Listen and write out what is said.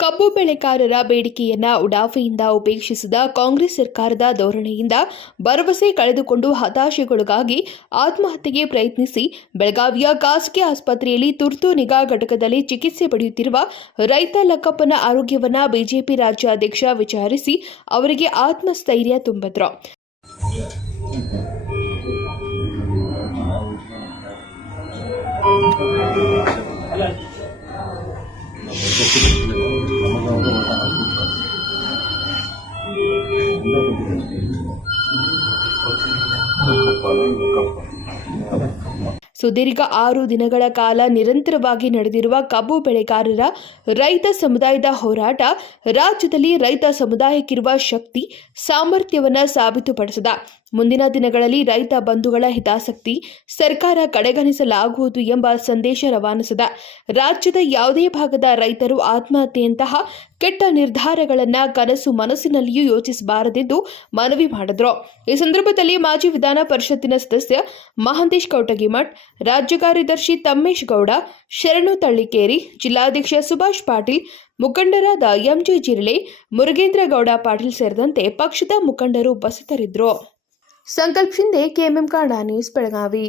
ಕಬ್ಬು ಬೆಳೆಗಾರರ ಬೇಡಿಕೆಯನ್ನ ಉಡಾಫೆಯಿಂದ ಉಪೇಕ್ಷಿಸಿದ ಕಾಂಗ್ರೆಸ್ ಸರ್ಕಾರದ ಧೋರಣೆಯಿಂದ ಭರವಸೆ ಕಳೆದುಕೊಂಡು ಹತಾಶೆಗೊಳಗಾಗಿ ಆತ್ಮಹತ್ಯೆಗೆ ಪ್ರಯತ್ನಿಸಿ ಬೆಳಗಾವಿಯ ಖಾಸಗಿ ಆಸ್ಪತ್ರೆಯಲ್ಲಿ ತುರ್ತು ನಿಗಾ ಘಟಕದಲ್ಲಿ ಚಿಕಿತ್ಸೆ ಪಡೆಯುತ್ತಿರುವ ರೈತ ಲಕ್ಕಪ್ಪನ ಆರೋಗ್ಯವನ್ನ ಬಿಜೆಪಿ ರಾಜ್ಯಾಧ್ಯಕ್ಷ ವಿಚಾರಿಸಿ ಅವರಿಗೆ ಆತ್ಮಸ್ಥೈರ್ಯ ತುಂಬಿದ್ರು. ಸುದೀರ್ಘ 6 ದಿನಗಳ ಕಾಲ ನಿರಂತರವಾಗಿ ನಡೆದಿರುವ ಕಬ್ಬು ಬೆಳೆಗಾರರ ರೈತ ಸಮುದಾಯದ ಹೋರಾಟ ರಾಜ್ಯದಲ್ಲಿ ರೈತ ಸಮುದಾಯಕ್ಕಿರುವ ಶಕ್ತಿ ಸಾಮರ್ಥ್ಯವನ್ನು ಸಾಬೀತುಪಡಿಸಿದ. ಮುಂದಿನ ದಿನಗಳಲ್ಲಿ ರೈತ ಬಂಧುಗಳ ಹಿತಾಸಕ್ತಿ ಸರ್ಕಾರ ಕಡೆಗಣಿಸಲಾಗುವುದು ಎಂಬ ಸಂದೇಶ ರವಾನಿಸಿದ. ರಾಜ್ಯದ ಯಾವುದೇ ಭಾಗದ ರೈತರು ಆತ್ಮಹತ್ಯೆಯಂತಹ ಕೆಟ್ಟ ನಿರ್ಧಾರಗಳನ್ನು ಕನಸು ಮನಸ್ಸಿನಲ್ಲಿಯೂ ಯೋಚಿಸಬಾರದೆಂದು ಮನವಿ ಮಾಡಿದರು. ಈ ಸಂದರ್ಭದಲ್ಲಿ ಮಾಜಿ ವಿಧಾನ ಪರಿಷತ್ತಿನ ಸದಸ್ಯ ಮಹಾಂತೇಶ್ ಕೌಟಗಿಮಠ್, ರಾಜ್ಯ ಕಾರ್ಯದರ್ಶಿ ತಮ್ಮೇಶ್ ಗೌಡ, ಶರಣು ತಳ್ಳಿಕೇರಿ, ಜಿಲ್ಲಾಧ್ಯಕ್ಷ ಸುಭಾಷ್ ಪಾಟೀಲ್, ಮುಖಂಡರಾದ ಎಂಜಿ ಜಿರಳೆ, ಮುರುಗೇಂದ್ರ ಗೌಡ ಪಾಟೀಲ್ ಸೇರಿದಂತೆ ಪಕ್ಷದ ಮುಖಂಡರು ಉಪಸ್ಥಿತರಿದ್ದರು. ಸಂಕಲ್ಪ ಶಿಂದೆ, ಕೆಎಂಎಂ ಕನ್ನಡ ನ್ಯೂಸ್, ಬೆಳಗಾವಿ.